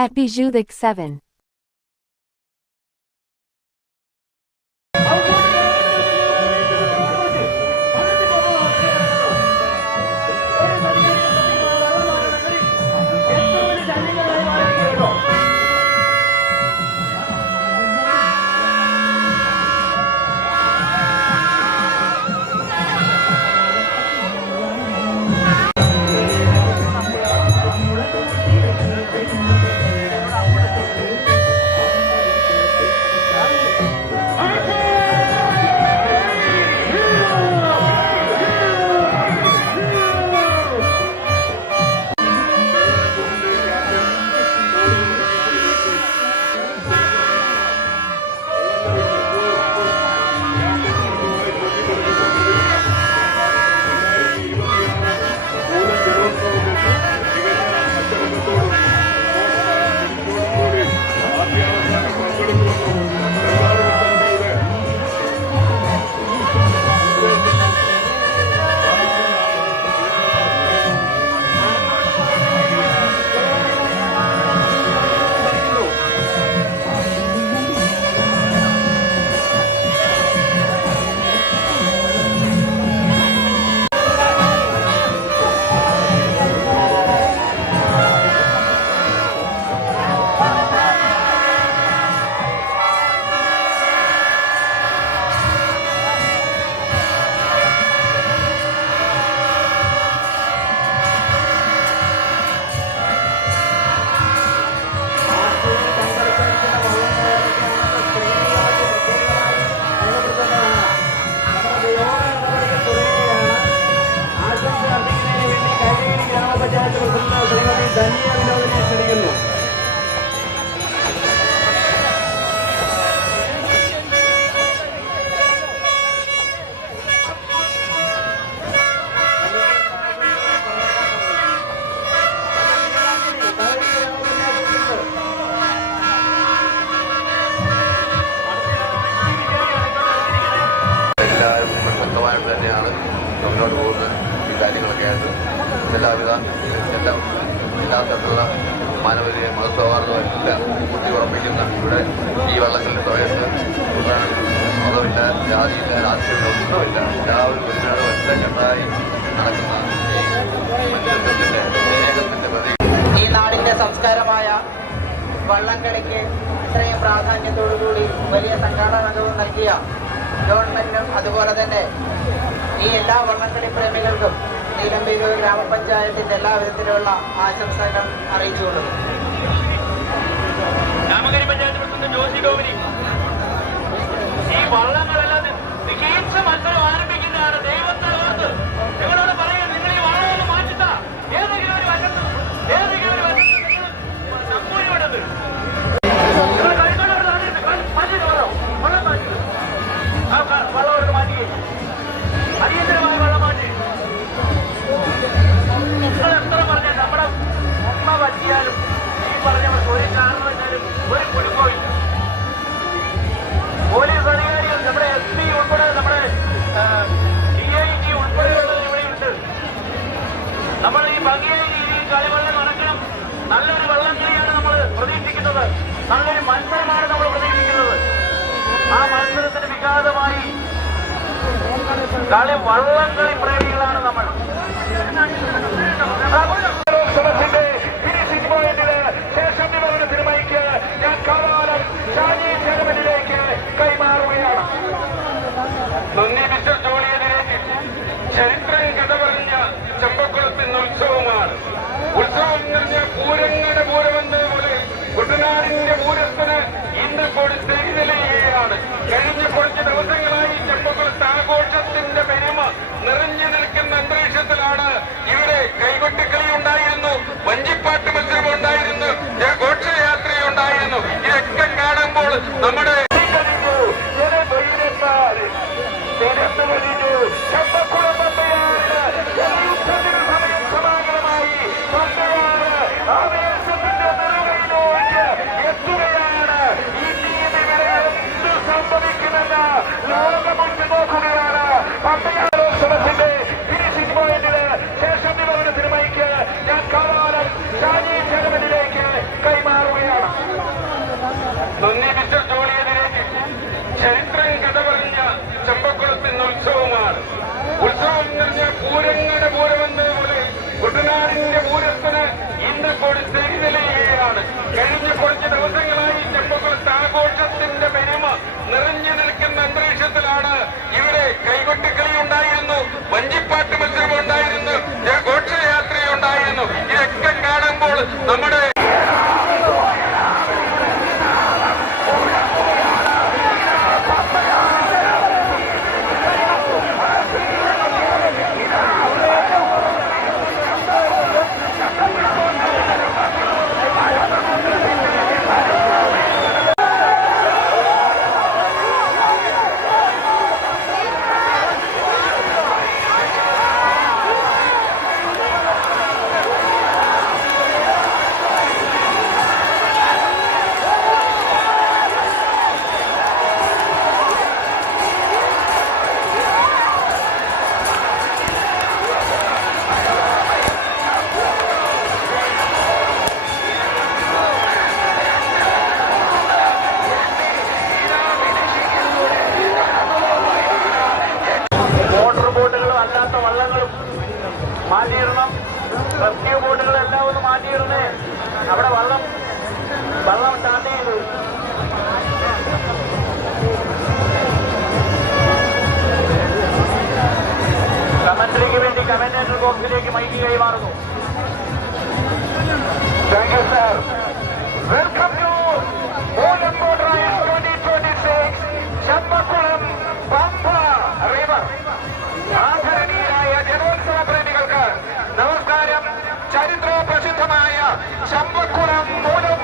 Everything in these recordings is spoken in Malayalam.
At Bijulik 7. എല്ലാ തരത്തിലുള്ള മാനവീയ മതസൗഹാർദ്ദമായിട്ടുള്ള ഊട്ടി ഉറപ്പിക്കുന്ന ഇവിടെ ഈ വള്ളങ്ങളുടെ സമയത്ത് മതമില്ല, ജാതിയില്ല, രാഷ്ട്രീയമില്ല, ഒന്നുമില്ല. എല്ലാവരും ഒരുപാട് ഒറ്റക്കെട്ടായി നടക്കുന്ന ഈ മനുഷ്യത്വത്തിന്റെ സ്നേഹത്തിന്റെ പ്രതീകം. ഈ നാടിന്റെ സംസ്കാരമായ വള്ളംകളിക്ക് ഇത്രയും പ്രാധാന്യത്തോടുകൂടി വലിയ സംഘാടനവും നൽകിയ ഗവൺമെന്റിനും അതുപോലെ തന്നെ ഈ എല്ലാ വള്ളംകളി പ്രേമികൾക്കും നീലംപേരൂർ ഗ്രാമപഞ്ചായത്തിന്റെ എല്ലാവിധത്തിലുള്ള ആശംസകൾ അറിയിച്ചുകൊള്ളുന്നു. രാമകരി പഞ്ചായത്ത് പ്രസിഡന്റ് ജോസി ഗോപരി, ഈ വള്ളങ്ങളെല്ലാം മികച്ച മത്സരം ആരംഭിക്കുന്നതാണ്. ദൈവത്തെ ഓർത്ത് നിങ്ങളോട് പറയാം, നിങ്ങൾ ഈ വള്ളം മാറ്റിത്ത ഏതെങ്കിലും ഒരു വശത്ത് നമ്പൂരി വിടുന്നത് നിങ്ങൾ കഴിക്കോട് മാറ്റി വള്ളം മാറ്റി വള്ളം അവർക്ക് മാറ്റുകയും അടിയന്തരമായ വെള്ളം മാറ്റി നിങ്ങൾ എത്ര പറഞ്ഞാൽ നമ്മുടെ ഉമ്മ പറ്റിയാലും ഈ പറഞ്ഞ ഒരു കാരണം വെച്ചാലും ഒരു കുടുംബമില്ല. പോലീസ് അധികാരികൾ നമ്മുടെ SP ഉൾപ്പെടെ നമ്മുടെ DIG ഉൾപ്പെടെയുള്ളവർ ഇവിടെയുണ്ട്. നമ്മൾ ഈ ഭംഗിയായി ഈ കളിവെള്ളം നടക്കണം. നല്ലൊരു വള്ളംകളിയാണ് നമ്മൾ പ്രതീക്ഷിക്കുന്നത്. നല്ലൊരു മത്സരമാണ് നമ്മൾ പ്രതീക്ഷിക്കുന്നത്. ആ മത്സരത്തിന് വിഘാതമായി വള്ളംകളി പ്രേമികളാണ് നമ്മൾ. ലോക്സഭത്തിന്റെ ഫിനിഷിംഗ് പോയിന്റില് ശേഷം വിവരണത്തിന് മൈക്ക് ഞാൻ കാവാലം ഷാജി ചെറുമനിലേക്ക് കൈമാറുകയാണ്. നന്ദി മിസ്റ്റർ ജോളിയെതിരെ ചരിത്രം കഥ പറഞ്ഞ ചെമ്പക്കുളത്തിന് ഉത്സവമാണ്. ഉത്സവം നിറഞ്ഞ പൂരങ്ങളുടെ പൂരമെന്ന പോലെ കുട്ടനാടിന്റെ പൂരത്തിന് ഇന്ന് കൊടുത്ത് എഴുന്നള്ളുകയാണ്. കഴിഞ്ഞ കുറച്ച് ദിവസങ്ങളായി ചെമ്പക്കുളത്ത് ആഘോഷത്തിന്റെ പെരുമ നിറഞ്ഞു നിൽക്കുന്ന അന്തരീക്ഷത്തിലാണ് ഇവിടെ കൈകൊട്ടിക്കളി ഉണ്ടായിരുന്നു, വഞ്ചിപ്പാട്ട് മത്സരം ഉണ്ടായിരുന്നു, ഘോഷയാത്രയുണ്ടായിരുന്നു. ഇതൊക്കെ കാണുമ്പോൾ നമ്മുടെ ചെമ്പക്കുളം സമയം സമാഗമമായി ആവേശത്തിന്റെ നിറവിലേക്ക് എത്തുകയാണ്. ഈ തീയതി വരെ എന്ത് സംഭവിക്കുമെന്ന് ലോകമുറ്റ് നോക്കുകയാണ്. പമ്പയാലോത്സവത്തിന്റെ ഫിനിഷിംഗ് പോയിന്റില് ശേഷം വിവരണത്തിന് മൈക്ക് ഞാൻ കാവാലം ഷാജി ചെറുമനിലേക്ക് കൈമാറുക. നമ്മുടെ മാറ്റിയിടണം. റെസ്ക്യൂ ബോട്ടുകളെല്ലാം ഒന്ന് മാറ്റിയിടണേ. അവിടെ വെള്ളം സ്റ്റാർട്ട് ചെയ്തു. കമന്ററിക്ക് വേണ്ടി കമന്റേറ്റർ ബോക്സിലേക്ക് മൈക്ക് കൈമാറുന്നു. Thank you sir. Welcome to Moolam boat ride 2026 Champakkulam Pampa river. ആദരണീയരായ ജലോത്സവ പ്രേമികൾക്ക് നമസ്കാരം. ചരിത്ര പ്രസിദ്ധമായ ചമ്പക്കുളം മൂലം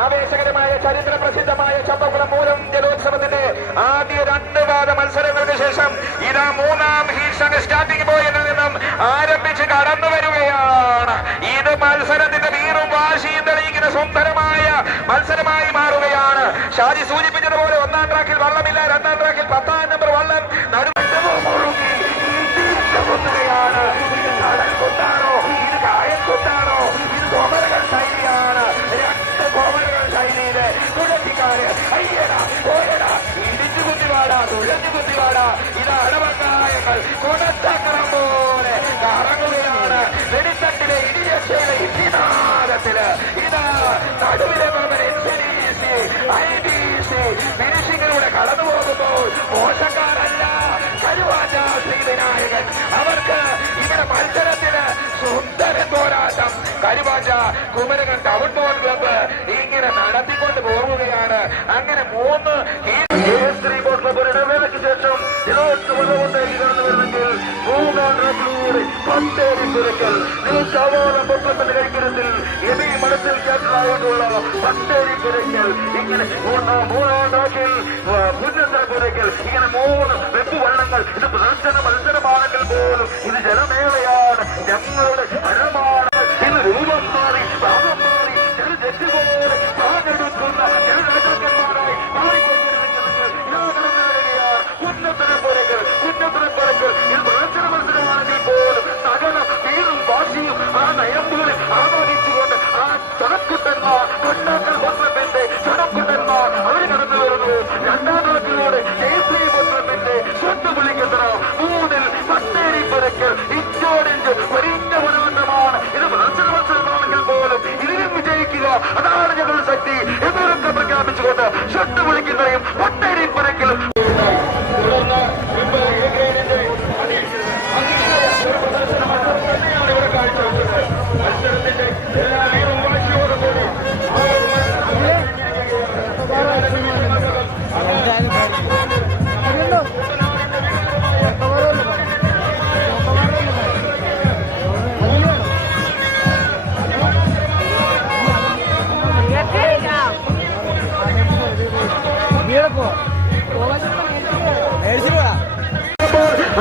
ആവേശകരമായ ചരിത്ര പ്രസിദ്ധമായ ചമ്പക്കുളം മൂലം ജലോത്സവത്തിന്റെ ആദ്യ 2 പാദ മത്സരങ്ങൾക്ക് ശേഷം ഇതാ 3-ാം ഹീറ്റ്സ് സ്റ്റാർട്ടിംഗ് പോയിന്റിൽ നിന്നും ആരംഭിച്ച് കടന്നു വരികയാണ്. ഇത് മത്സരത്തിന്റെ വീറും വാശിയും തെളിയിക്കുന്ന സുന്ദരമായ മത്സരമായി മാറുകയാണ്. ഷാജി സൂചിപ്പിച്ചതുപോലെ 1-ാം ട്രാക്കിൽ വള്ളമില്ല. 2-ാം ട്രാക്കിൽ 10-ാം നമ്പർ വള്ളം നടുക്കുകയാണ്. ഇത് നടൻ കൊണ്ടാണോ, ഇത് കായൽ കൊണ്ടാണോ, ഇത് കോമരകൾ ശൈലിയാണ്. 2 കോമരകൾ ശൈലിയിലെ തുഴച്ചിക്കാര് അയ്യടാ പോയടാ ഇടിച്ചു കുത്തിവാടാ തുഴഞ്ഞു കുത്തിവാടാ. ഇത് അടവക്കായങ്ങൾ കൊടച്ചക്രം പോലെ കറങ്ങുകയാണ്. വെടിത്തട്ടിലെ ഇടിയക്ഷയുടെ ഇടിനാദത്തില് ഇതാ നടുവിലെ IBC ഫിനിഷിങ്ങിലൂടെ കടന്നു പോകുമ്പോൾ മോശക്കാരല്ല കരുവാറ്റ ശ്രീവിനായകൻ. അവർക്ക് ഇവിടെ മത്സരത്തിന് സുന്ദരൻ പോരാട്ടം. കരുവാറ്റ കുമരകൻ ടൗൺ ബോൾ ക്ലബ്ബ് ഇങ്ങനെ നടത്തിക്കൊണ്ട് പോവുകയാണ്. അങ്ങനെ 3 ബോട്ട് ക്ലബ്ബ് ഇടവേളയ്ക്ക് ശേഷം ജലോത്സവത്തിലേക്ക് കടന്നു വരുന്നെങ്കിൽ പട്ടേരിക്കുരക്കൽ കവോളം പൊട്ടത്തിന്റെ കൈക്കരത്തിൽ എബി മഠത്തിൽ ക്യാപ്റ്റനായിട്ടുള്ള പട്ടേരിക്കുരക്കൽ. ഇങ്ങനെ 3-ാം ട്രാക്കിൽ പുന്നത്തറക്കുരക്കൽ. ഇങ്ങനെ 3 വെപ്പ് വള്ളങ്ങൾ. ഇത് പ്രദർശന മത്സരമാണെങ്കിൽ പോലും ഇത് ജലമേളയാണ്, ഞങ്ങളുടെ ഹരമാണ്. ഇത് രൂപം മാറി ഭാവം മാറി ജലജെറ്റുപോലെ പാഞ്ഞെടുക്കുന്ന ജലരാജാക്കന്മാരായി ഉന്നതരക്കുരക്കൽ. ഇത് പ്രദർശന മത്സരമാണെങ്കിൽ പോലും സകല അതാണ് ഞങ്ങളുടെ ശക്തി എന്നൊക്കെ പ്രഖ്യാപിച്ചുകൊണ്ട് ഷട്ട് വിളിക്കുന്നവയും ഒട്ടേരി പരക്കിലും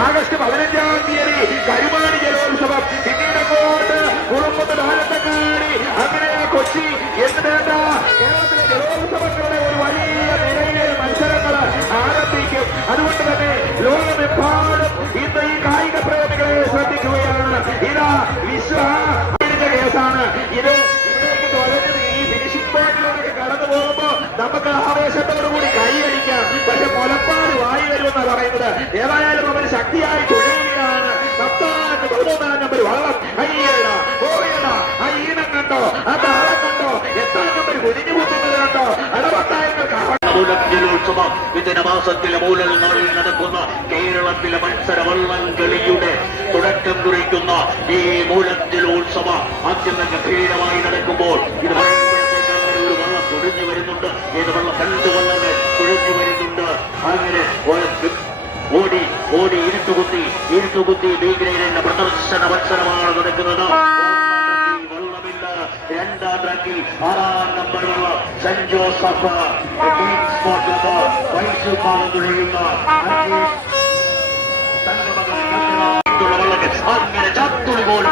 ആഗസ്റ്റ് 15-ാം തീയതി കരുമാടി ജലോത്സവം, പിന്നീട് അങ്ങോട്ട് കുറുമ്പത്ത് താഴത്തക്കാടി, അങ്ങനെ കൊച്ചി എന്നിട്ട് കേരളത്തിലെ ജലോത്സവങ്ങളുടെ ഒരു വലിയ നിരയിലെ മത്സരങ്ങൾ ആരംഭിക്കും. അതുകൊണ്ട് തന്നെ ലോകമെമ്പാടും ഇന്ന് ഈ കായിക പ്രേമികളെ ശ്രദ്ധിക്കുകയാണ്. ഇതാ വിശ്വ കേസാണ് ഇത്. ഇതിലേക്ക് തുഴഞ്ഞത് ഈ ഫിനിഷിംഗ് പോയിന്റിലൂടെ കടന്നു പോകുമ്പോ നമുക്ക് ആവേശത്തോടുകൂടി കൈയടിക്കാം. പക്ഷെ മുലപ്പാട് വായി വരുമെന്നാണ് പറയുന്നത്. ഏതായാലും അവൻ ശക്തിയായി തുടരുകയാണ്. 13 നമ്പർ വള്ളം അയ്യട പോയട. ആ ഈനം കണ്ടോ, ആ താളം കണ്ടോ, എത്താൻ നമ്പർ കുതിഞ്ഞു കൂട്ടുന്നത് കണ്ടോ. ജലോത്സവം മിഥുനമാസത്തിലെ മൂലൽ നാളിൽ നടക്കുന്ന കേരളത്തിലെ മത്സര വള്ളംകളിയുടെ തുടക്കം കുറിക്കുന്ന ഈ മൂലം ജലോത്സവ അത്യന്തം ഗംഭീരമായി നടക്കുമ്പോൾ ഇത് ഒരു വള്ളം തുഴഞ്ഞു വരുന്നുണ്ട്. ഏത് വള്ളം 2 വള്ളങ്ങൾ തുഴഞ്ഞു വരുന്നുണ്ട്. അങ്ങനെ ഓടി ഓടി ഇരുട്ടുകുത്തി ബി ഗ്രേഡിന്റെ പ്രദർശന മത്സരമാണ് നടക്കുന്നത്. വെള്ളമില്ല. 2ാം ട്രാക്കിൽ 6ാം നമ്പർ വെള്ളം സെന്റ് ജോസഫ് വൈദ്യുഭാവം തുഴയുന്ന അങ്ങനെ ചത്തുളി പോലെ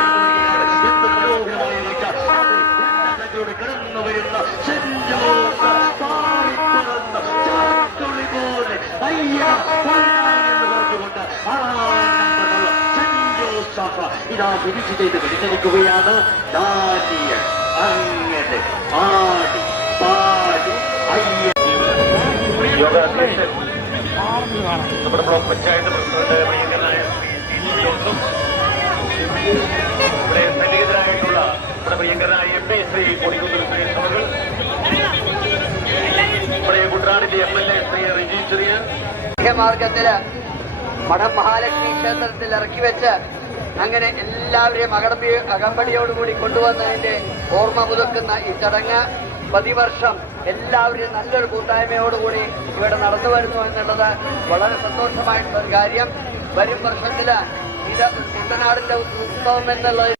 കടന്നു വരുന്ന സെന്റ് ജോസഫ് ചത്തുളി പോലെ ഇതാ ഫിനിഷ് ചെയ്ത് പിടിച്ചെടുക്കുകയാണ്. ഡാനിയൽ അങ്ങനെ ആടി പാടി നമ്മുടെ ബ്ലോക്ക് പഞ്ചായത്ത് പ്രസിഡന്റ് പ്രിയങ്കരനായ ഇവിടെ സന്നിഹിതരായിട്ടുള്ള നമ്മുടെ പ്രിയങ്കരനായ MP ശ്രീ കൊടിക്കുന്നിൽ സുരേഷ് അവർ, നമ്മുടെ കുട്ടനാടിന്റെ MLA ശ്രീ റിജി ചെറിയാൻ മാർഗത്തില് മഠം മഹാലക്ഷ്മി ക്ഷേത്രത്തിൽ ഇറക്കി വെച്ച് അങ്ങനെ എല്ലാവരെയും അകമ്പടിയോടുകൂടി കൊണ്ടുവന്നതിന്റെ ഓർമ്മ പുതുക്കുന്ന ഈ ചടങ്ങ് പ്രതിവർഷം എല്ലാവരും നല്ലൊരു കൂട്ടായ്മയോടുകൂടി ഇവിടെ നടന്നു വരുന്നു എന്നുള്ളത് വളരെ സന്തോഷമായിട്ടുള്ള ഒരു കാര്യം. വരും വർഷത്തില് ഇത് കുട്ടനാടിന്റെ ഉത്സവം എന്നുള്ളത്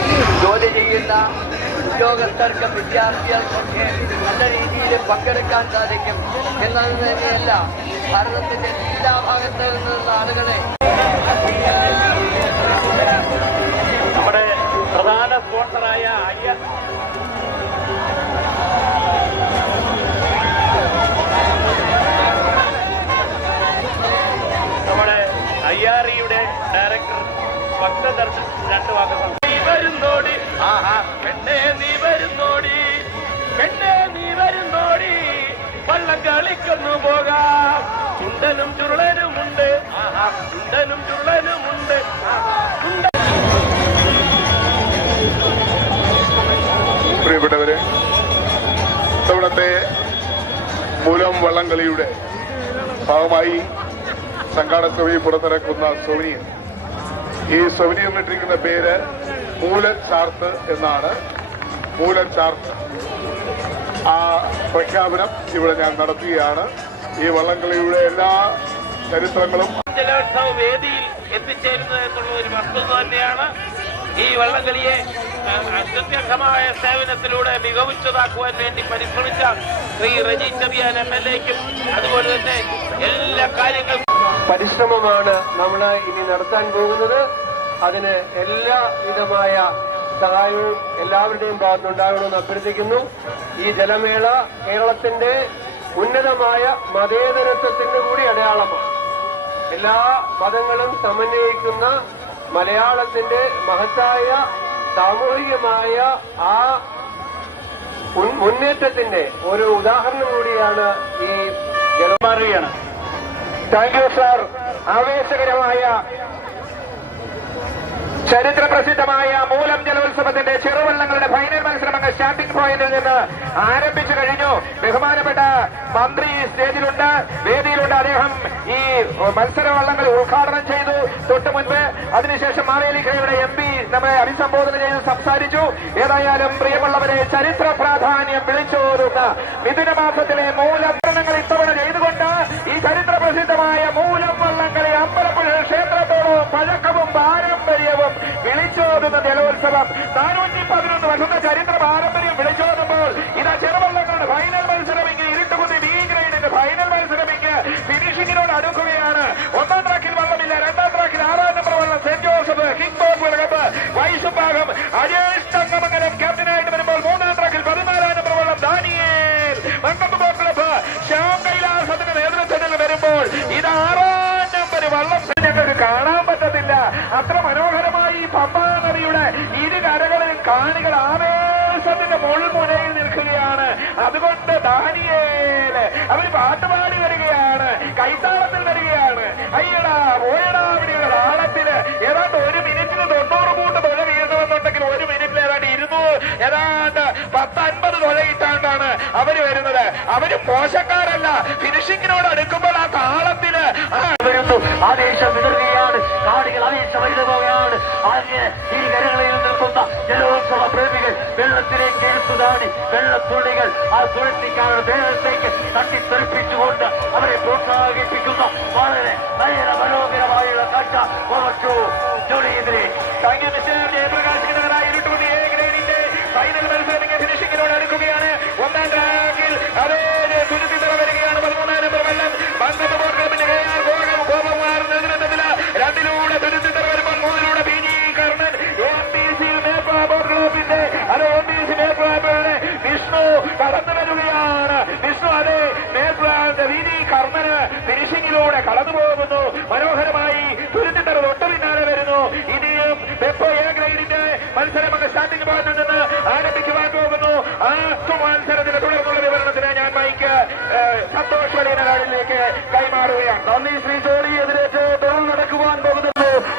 ജോലി ചെയ്യുന്ന ഉദ്യോഗസ്ഥർക്കും വിദ്യാർത്ഥികൾക്കൊക്കെ നല്ല രീതിയിൽ പങ്കെടുക്കാൻ സാധിക്കും എന്നത് തന്നെയല്ല, ഭാരതത്തിന്റെ എല്ലാ ഭാഗത്തു നിന്നുള്ള ആളുകളെ നമ്മുടെ പ്രധാന സ്പോൺസറായ നമ്മുടെ IREയുടെ ഡയറക്ടർ ഭക്തദർശൻ 2 വാക്ക് വരുന്നോടി. ആഹാ പെണ്ണേ നീ വരുന്നോടി, പെണ്ണേ നീ വരുന്നോടി, വള്ളം കളിക്കൊന്നു പോകാം. ഉണ്ടനും ചുരുളനുമുണ്ട്, ആഹാ ഉണ്ടനും ചുരുളനുമുണ്ട്. പ്രിയപ്പെട്ടവരെ, ഇത്തവണത്തെ മൂലം വള്ളംകളിയുടെ ഭാഗമായി സംഘാടക സമിതി പുറത്തിറക്കുന്ന സോവനിയർ, ഈ സോവനിയറിലിട്ടിരിക്കുന്ന പേര് മൂലൻ ചാർട്ട് എന്നാണ്. മൂലൻ ചാർട്ട് ആ പ്രഖ്യാപനം ഇവിടെ ഞാൻ നടത്തുകയാണ്. ഈ വള്ളംകളിയുടെ എല്ലാ ചരിത്രങ്ങളും ജലോത്സവ വേദിയിൽ എത്തിച്ചേരുന്നത് എന്നുള്ള ഒരു വസ്തുത തന്നെയാണ്. ഈ വള്ളംകളിയെ അത്യന്തമായ സേവനത്തിലൂടെ മികവുറ്റതാക്കുവാൻ വേണ്ടി പരിശ്രമിച്ച ശ്രീ റജി ചെറിയാൻ MLAയ്ക്കും അതുപോലെ തന്നെ എല്ലാ കാര്യങ്ങളും പരിശ്രമമാണ് നമ്മൾ ഇനി നടത്താൻ പോകുന്നത്. അതിന് എല്ലാവിധമായ സഹായവും എല്ലാവരുടെയും ഭാഗത്തുനിന്നുണ്ടാകണമെന്ന് അഭ്യർത്ഥിക്കുന്നു. ഈ ജലമേള കേരളത്തിന്റെ ഉന്നതമായ മതേതരത്വത്തിന്റെ കൂടി അടയാളമാണ്. എല്ലാ മതങ്ങളും സമന്വയിക്കുന്ന മലയാളത്തിന്റെ മഹത്തായ സാമൂഹികമായ ആ മുന്നേറ്റത്തിന്റെ ഒരു ഉദാഹരണം കൂടിയാണ് ഈ ജലമാറിയാണ്. Thank you sir. ആവേശകരമായ ചരിത്ര പ്രസിദ്ധമായ മൂലം ജലോത്സവത്തിന്റെ ചെറുവള്ളങ്ങളുടെ ഫൈനൽ മത്സരം അങ്ങ് സ്റ്റാർട്ടിംഗ് പോയിന്റിൽ നിന്ന് ആരംഭിച്ചു കഴിഞ്ഞു. ബഹുമാനപ്പെട്ട മന്ത്രി സ്റ്റേജിലുണ്ട്, വേദിയിലുണ്ട്. അദ്ദേഹം ഈ മത്സര വള്ളങ്ങൾ ഉദ്ഘാടനം ചെയ്തു തൊട്ട് മുൻപ്. അതിനുശേഷം മാവേലിക്കരയുടെ MP നമ്മളെ അഭിസംബോധന ചെയ്ത് സംസാരിച്ചു. ഏതായാലും പ്രിയമുള്ളവരെ, ചരിത്ര പ്രാധാന്യം വിളിച്ചോതുന്ന മിഥുനമാസത്തിലെ മൂലങ്ങൾ ഇത്തവണ ചെയ്തുകൊണ്ട് ഈ ചരിത്ര പ്രസിദ്ധമായ മൂലം വള്ളംകളി അമ്പലപ്പുഴ ക്ഷേത്രത്തോളം പഴക്കവും പാരമ്പര്യവും വിളിച്ചോതുന്ന ജലോത്സവം 411 വർഷത്തെ ചരിത്ര പാരമ്പര്യം വിളിച്ചോതുമ്പോൾ ഇതാ ചെറുവള്ളങ്ങളുടെ ഫൈനൽ മത്സരം ഇങ്ങനെ ഇരുട്ടുകുത്തി B ഗ്രേഡിന്റെ ഫൈനൽ മത്സരം ഇങ്ങനെ ഫിനിഷിങ്ങിനോട് അടുക്കുകയാണ്. ഒന്നാം ട്രാക്കിൽ വള്ളമില്ല, രണ്ടാം ട്രാക്കിൽ 6ാം നമ്പർ വള്ളം saint Joseph king Bob Vilakathu വൈശുഭാഗം അജേഷ് തങ്കമംഗലം ക്യാപ്റ്റനായിട്ട് വരുമ്പോൾ 3ാം ട്രാക്കിൽ 14ാം നമ്പർ വള്ളം ദാനിയേൽ മങ്കമ്പ് ക്ലബ് ശ്യാം കൈലാസത്തിന്റെ നേതൃത്വത്തിൽ വരുമ്പോൾ ഇത് 6ാം നമ്പർ വള്ളം ഞങ്ങൾക്ക് കാണാൻ പറ്റത്തില്ല. അത്ര മനോഹരമായി പമ്പാ നദിയുടെ ഇരു കരകളിൽ കാണികൾ ആവേശത്തിന്റെ മുൾമുനയിൽ നിൽക്കുകയാണ്. അതുകൊണ്ട് ദാനിയേല് അവർ പാട്ടുപാടി വരികയാണ്, കൈത്താളത്തിൽ വരികയാണ്. അയ്യടാ ഓയടാ അവിടെയുള്ള താളത്തില് ഏതാണ്ട് 1 മിനിറ്റിന് 90 കൂട്ട് തുഴ വീഴുന്നുവെന്നുണ്ടെങ്കിൽ 1 മിനിറ്റിൽ ഏതാണ്ട് 10-50 തുഴയിട്ടാണ്ടാണ് അവര് വരുന്നത്. അവര് മോശക്കാരല്ല. ഫിനിഷിങ്ങിനോട് അടുക്കുമ്പോൾ ആ താളത്തില് വരുന്നു. ആവേശം വിതറുകയാണ്, കാണികൾ ആവേശം വൈകുകയാണ്. അങ്ങനെ ഈ കരകളിൽ നിൽക്കുന്ന ജലോത്സവ പ്രേമികൾ വെള്ളത്തിലേക്ക് എടുത്തുതാടി വെള്ളത്തുള്ളികൾ ആ തുഴത്തിക്കാരുടെ വേഗത്തേക്ക് തട്ടിത്തെറിപ്പിച്ചുകൊണ്ട് അവരെ പ്രോത്സാഹിപ്പിക്കുന്ന വളരെ നയന മനോഹരമായുള്ള കാഴ്ച കുറച്ചു ജോലിയെതിരെ ജയപ്രകാശിക്കുന്നവരായി ഇരുട്ടുകുത്തി A ഗ്രേഡിന്റെ ഫൈനൽ മത്സരം ഫിനിഷിങ്ങിനോട് അടുക്കുകയാണ്. ഒന്നാം ട്രാക്കിൽ അതേ തുരുത്തി തറ വരികയാണ്. 13ാം നമ്പർ വള്ളം ബന്ധപ്പെട്ട ക്ലബിന്റെ ഗോപകുമാർ നേതൃത്വത്തില് 2ലൂടെ തുരുത്തി തറ വരുമ്പോൾ 3ലൂടെ PG കർണൻ MBC ക്ലബിന്റെ MBC മേൽപ്ലാബാണ് വിഷ്ണു കടന്നു വരികയാണ്. വിഷ്ണു അതേ മേൽപ്ലാന്റെ VD കർണന് ഫിനിഷിങ്ങിലൂടെ കടന്നു പോകുന്നു. മനോഹരമായി തുരുത്തിത്തറ തൊട്ട് പിന്നാലെ വരുന്നു. ഇനിയും വെപ്പോ A ഗ്രേഡിന്റെ മത്സരം സ്റ്റാർട്ടിംഗ് പോയിന്റിൽ നിന്ന് ആരംഭിക്കുവാൻ പോകുന്നു. ആ മത്സരത്തിന് തുടർന്നുള്ള വിവരണത്തിന് ഞാൻ മൈക്ക് സന്തോഷ് വടിയനാടിലേക്ക് കൈമാറുകയാണ്. നന്ദി ശ്രീ ജോളി. എതിരേറ്റ് തുടർന്ന് നടക്കുവാൻ പോകുന്നത്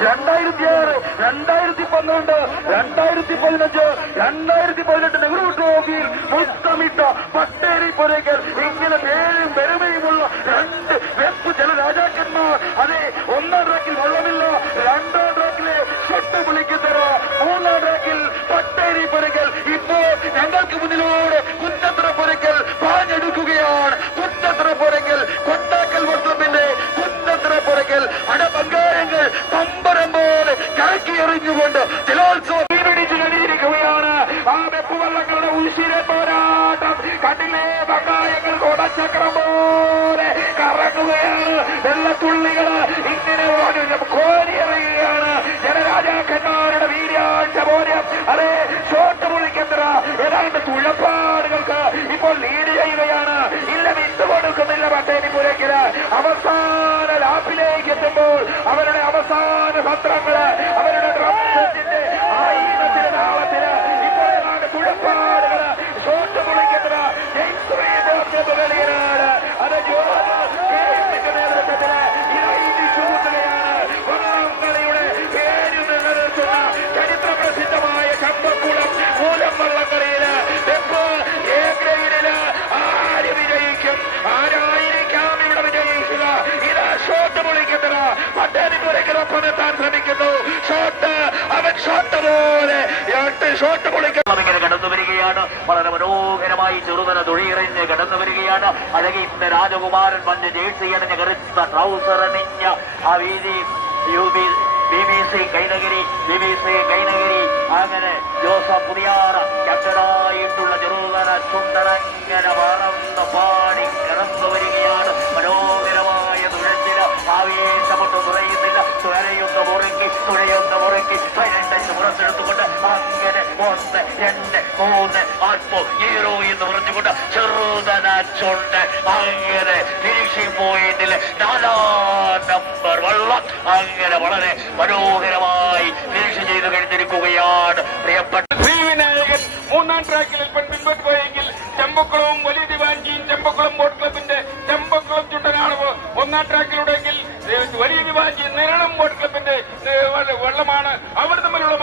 2006, 2012, 2015, 2018 നെഹ്റു ട്രോഫിയിൽ മുത്തമിട്ട പട്ടേരി പുരയ്ക്കൽ ഇങ്ങനെ പേരും പെരുമയുമുള്ള 2 വെപ്പ് ജലരാജാക്കന്മാർ. അതെ, 1ാം ട്രാക്കിൽ വള്ളമില്ല, 2ാം ട്രാക്കിലെ ഷട്ട് വിളിക്കുന്നവർ, 3ാം ട്രാക്കിൽ പട്ടേരി പുരയ്ക്കൽ. ഇപ്പോൾ ഞങ്ങൾക്ക് മുന്നിലൂടെ കുന്നത്ര പുരയ്ക്കൽ പാഞ്ഞെടുക്കുകയാണ്. കുന്നത്ര പുരയ്ക്കൽ കൊട്ടാക്കൽ വർഷത്തിന്റെ കുന്നത്ര പുരയ്ക്കൽ അടപങ്കാരങ്ങൾ പമ്പരം പോലെ കറക്കി എറിഞ്ഞുകൊണ്ട് ജലോത്സവം പിടിച്ചു കഴിഞ്ഞിരിക്കുകയാണ്. ആ വെപ്പുവള്ളങ്ങളുടെ ഉശിര പോരാട്ടം കണ്ടില്ലേ? പങ്കായങ്ങൾ കൊടച്ചക്രം പോലെ കറങ്ങുകയാണ്. വെള്ളത്തുള്ളികള് ഇങ്ങനെ കോരിയെറിയുകയാണ്. ജനരാജാക്കന്മാരുടെ വീര്യാഴ്ച പോലെ അതേ ഷോട്ട് മുളിക്കത്ര ഏതാണ്ട് തുഴപ്പാടുകൾക്ക് ഇപ്പോൾ ലീഡ് ചെയ്യുകയാണ്. ഇല്ല, വിട്ടുകൊടുക്കുന്നില്ല പട്ടേരി പുരയ്ക്കല്. അവസാന ലാപ്പിലേക്ക് എത്തുമ്പോൾ അവരുടെ അവസാന പത്രങ്ങള് അവരുടെ ഡ്രംസിന്റെ ആയിരത്തിന് താളത്തില് ഇപ്പോൾ ഏതാണ്ട് തുഴപ്പാടുകള് ഷോട്ട് മുളിക്കത്ര ജയിക്കുകയാണ്. അത് നേതൃത്വത്തില് ഇറങ്ങി ചൂട്ടുകയാണ്. വള്ളംകളിയുടെ പേര് നിലനിർത്തുന്ന ചരിത്ര പ്രസിദ്ധമായ ചമ്പക്കുളം മൂലം വള്ളംകളിയില് വെപ്പ് A ഗ്രേഡില് ആര് വിജയിക്കും? ആരായിരിക്കാം ഇവിടെ വിജയിക്കുക? ഇതാ ഷോട്ട് പൊളിക്കുന്നത്. പട്ടേരി പുരയ്ക്കൊപ്പം എത്താൻ ശ്രമിക്കുന്നു. ഷോട്ട് അവൻ ഷോട്ട് പോലെ 8 ഷോട്ട് പൊളിക്കുന്നു. ഇങ്ങനെ കടന്നു വരികയാണ്. വളരെ മനോഹരമായി ചെറുതന തുണിയെറിഞ്ഞ് കടന്നു വരികയാണ്. അഴകിന്റെ രാജകുമാരൻ മഞ്ഞ ജേഴ്സി അണിഞ്ഞ കറുത്ത ട്രൗസർ അണിഞ്ഞ ആ വീതി BBC കൈനഗിരി അങ്ങനെ ജോസഫ് പുതിയാറ ക്യാപ്റ്റനായിട്ടുള്ള ചെറുതന ചുണ്ടനങ്ങനെ പറന്ന് പാടി കടന്നു വരികയാണ്. മനോഹരമായ തുഴച്ചില് ആവേശപ്പെട്ട് തുറയുന്നില്ല. തുഴയുന്ന മുറുക്കി പുറത്തെടുത്തുകൊണ്ട് അങ്ങനെ 1, 2, 3 ആത്മോ ഹീറോ എന്ന് പറഞ്ഞുകൊണ്ട് ചെറുതന ചുണ്ട് അങ്ങനെ ഫിനിഷിംഗ് പോയിന്റില് 4ാം നമ്പർ വള്ളം അങ്ങനെ വളരെ മനോഹരമായി ഫിനിഷ് ചെയ്ത് കഴിഞ്ഞിരിക്കുകയാണ്. പ്രിയപ്പെട്ട ശ്രീവിനായകൻ 3ാം ട്രാക്കിൽ പിൻപോട്ട് പോയെങ്കിൽ ചെമ്പക്കുളവും വലിയ ദിവാഞ്ചിയും ചെമ്പക്കുളം ബോട്ട് ക്ലബിന്റെ ചെമ്പക്കുളം ചുണ്ടനാണ് 1ാം ട്രാക്കിലുടെങ്കിൽ വലിയ ദിവാഞ്ചി നിരണം ബോട്ട് ക്ലബിന്റെ വള്ളമാണ്. അവർ തമ്മിലുള്ള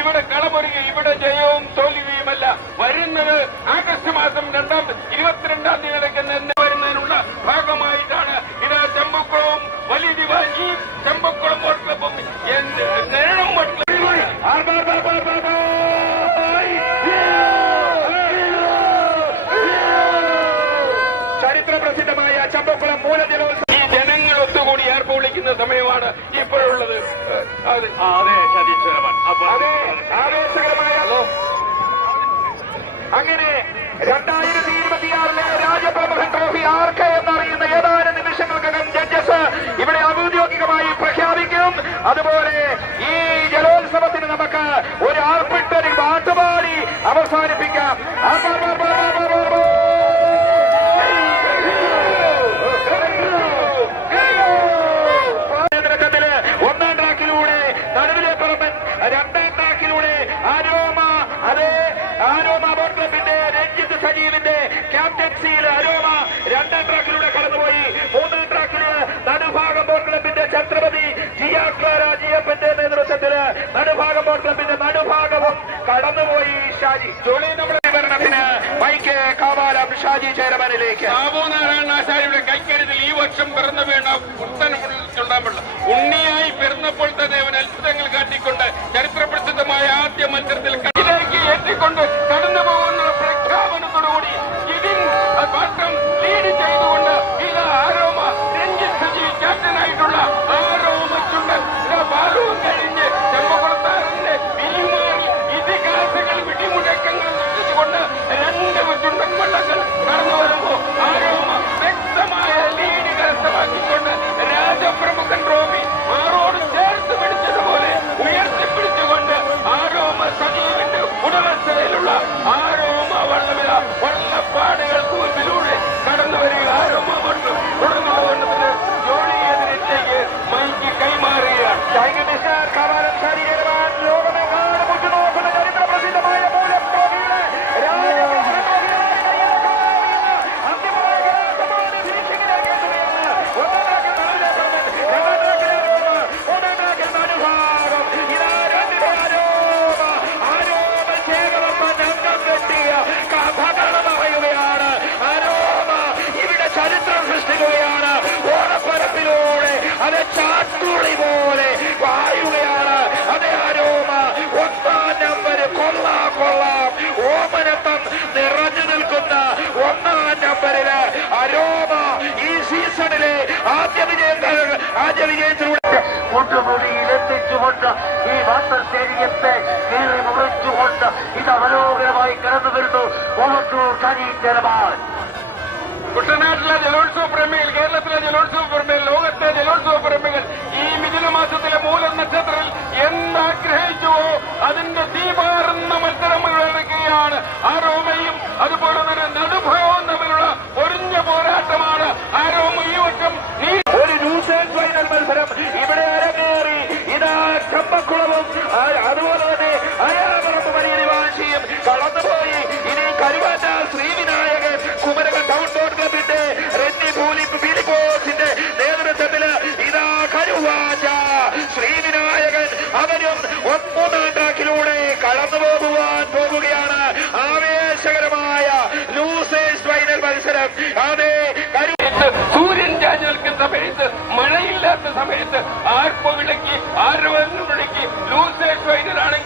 ഇവിടെ കളമൊരുങ്ങി. ഇവിടെ ജയവും തോൽവിയുമല്ല. വരുന്നത് ആഗസ്റ്റ് മാസം 22-ാം തീയതി നടക്കുന്ന വരുന്നതിനുള്ള ഭാഗമായിട്ടാണ്. ഇത് ചെമ്പക്കുളവും വലിയ ദിവാഞ്ചിയും ചെമ്പക്കുളം ബോട്ട് ക്ലബും നേരം ചരിത്ര പ്രസിദ്ധമായ ചമ്പക്കുളം മൂലജലോത്സവം ഈ ജനങ്ങൾ ഒത്തുകൂടി ഏർപ്പ് വിളിക്കുന്ന സമയമാണ് ഇപ്പോഴുള്ളത്. അതെ ആവേശകരമായ അങ്ങനെ 2026 രാജപ്രമുഖൻ ട്രോഫി ആർക്ക് എന്നറിയുന്ന ഏതാനും നിമിഷങ്ങൾക്കകം ജഡ്ജസ് ഇവിടെ ഔദ്യോഗികമായി പ്രഖ്യാപിക്കും. അതുപോലെ ഈ ജലോത്സവത്തിന് നമുക്ക് ഒരു ആർപ്പിട്ടൊരു പാട്ടുപാടി അവസാനിപ്പിക്കാം. ഒന്നാം ട്രാക്കിലൂടെ നടുവിലെ പറമ്പൻ, രണ്ടാം ട്രാക്കിലൂടെ ആരോമ, അതെ ആരോമ ബോട്ട് ക്ലബിന്റെ രഞ്ജിത്ത് സജീവിന്റെ ക്യാപ്റ്റൻസിയിൽ ആരോമ രണ്ടാം ട്രാക്കിലൂടെ കടന്നുപോയി. മൂന്നാം ട്രാക്കില് നടുഭാഗം ബോട്ട് ക്ലബിന്റെ ഛത്രപതി ജിയപ്പന്റെ നേതൃത്വത്തില് നടുഭാഗം ബോട്ട് ക്ലബിന്റെ നടുഭാഗവും കടന്നുപോയി. ഷാജി ജോളി നമ്മുടെ വിവരണത്തിന് മൈക്ക് കാവാലം ഷാജി ചേരമനിലേക്ക്. സാബുനാരായണാശാരിയുടെ കൈക്കരുതിൽ ഈ വർഷം പിറന്നു വീണ പുത്തനുണ്ടാകുള്ള ഉണ്ണിയായി പിറന്നപ്പോൾ തന്നെ അവൻ അത്ഭുതങ്ങൾ കാട്ടിക്കൊണ്ട് ചരിത്രപ്രസിദ്ധമായ ആദ്യ മത്സരത്തിൽ കടലിലേക്ക് ഏറ്റിക്കൊണ്ട് കടന്നു പോകുന്ന പ്രഖ്യാപനത്തോടുകൂടി ഇതിൻ പാട്ടം ലീഡ് ചെയ്തുകൊണ്ട് ഇത് ആരോമ രഞ്ജിത്ത് സജീവ് ക്യാപ്റ്റനായിട്ടുള്ള ആരോമ ചുണ്ടൻ ബാലവും കഴിഞ്ഞ് ചെമ്പക്കുളത്താറിന്റെ വിരിമാറി ഇതിഹാസങ്ങൾ വെടിമുഴക്കങ്ങൾ സൃഷ്ടിച്ചുകൊണ്ട് രണ്ട് ചുണ്ടൻ വള്ളങ്ങൾ കടന്നു വരുമ്പോൾ ആരോമ വ്യക്തമായ ലീഡ് കരസ്ഥമാക്കിക്കൊണ്ട് രാജപ്രമുഖൻ ട്രോഫി ആറോട് ചേർത്ത് പിടിച്ചതുപോലെ ഉയർത്തിപ്പിടിച്ചുകൊണ്ട് ആരോമ സജീവിന്റെ ഉടമസ്ഥതയിലുള്ള ആരോമ വള്ളപ്പാടുകൾക്ക് മുൻപിലൂടെ കടന്നു വരിക. ആരോമ വള്ളത്തിന് ജോളിയെതിരേക്ക് മൈക്ക് കൈമാറുകയാണ്. ലോകമെങ്ങാട് മുറ്റുനോക്കുന്ന ചരിത്ര പ്രസിദ്ധമായ മൂലം ട്രോഫിയുടെ പറയുകയാണ്. ആരോമ ഇവിടെ ചരിത്രം സൃഷ്ടിക്കുകയാണ്. ഓണപ്പരപ്പിലൂടെ അത് ചാട്ടുളി പോലെ പായുകയാണ്. അതേ ആരോമ ഒന്നാം നമ്പർ കൊള്ളാം ഓമനത്തം നിറഞ്ഞു നിൽക്കുന്ന ഒന്നാം നമ്പറില് അരോമ ഈ സീസണിലെ ആദ്യ വിജയത്തിലൂടെ കൂട്ടുമുടിയിലെത്തിച്ചുകൊണ്ട് ഈ വാട്ടർ സ്റ്റേഡിയത്തെ കീറി മുറിച്ചുകൊണ്ട് ഇത് മനോഹരമായി കടന്നു വരുന്നു ഓമത്തൂർ ഷാജി ചേരമാൻ. കുട്ടനാട്ടിലെ ജലോത്സവ പ്രേമികൾ, കേരളത്തിലെ ജലോത്സവ പ്രേമികൾ, ലോകത്തെ ജലോത്സവ പ്രേമികൾ ഈ മിഥുന മാസത്തിലെ മൂലം നക്ഷത്രത്തിൽ എന്താഗ്രഹിച്ചുവോ അതിന്റെ തീപാറുന്ന മത്സരങ്ങൾ നടക്കുകയാണ്. ആരോമയും അതുപോലെ തന്നെ നടുഭാവവും തമ്മിലുള്ള ഒരിഞ്ഞ പോരാട്ടമാണ്. ആരോമ ഈ വട്ടം ഒരു ന്യൂസ് ഫൈനൽ മത്സരം ഇവിടെ അരങ്ങേറി. ഇതാ ചമ്പക്കുളവും അതുപോലെ തന്നെ അയാളപ്പുറത്ത് വലിയ ദിവാഞ്ചിയും കടന്നുപോയി. ഇനി കരുവാറ്റ ശ്രീവിനായകൻ കുമരകം ടൗൺ ബോട്ട് ക്ലബിന്റെ റെന്നി ഫിലിപ്പോസിന്റെ നേതൃത്വത്തില് ഇതാ കരുവാറ്റ ശ്രീവിനായകൻ അവരും മൂന്നാം ട്രാക്കിലൂടെ കടന്നു പോകുകയാണ്. ആവേശകരമായ ലൂസേഴ്സ് ഫൈനൽ മത്സരം. അതെ സൂര്യൻ ചാഞ്ഞു നിൽക്കുന്ന സമയത്ത്, മഴയില്ലാത്ത സമയത്ത് ആർപ്പ് വിളക്കി ആരവം വിളക്കി ലൂസേഴ്സ് ഫൈനലാണ്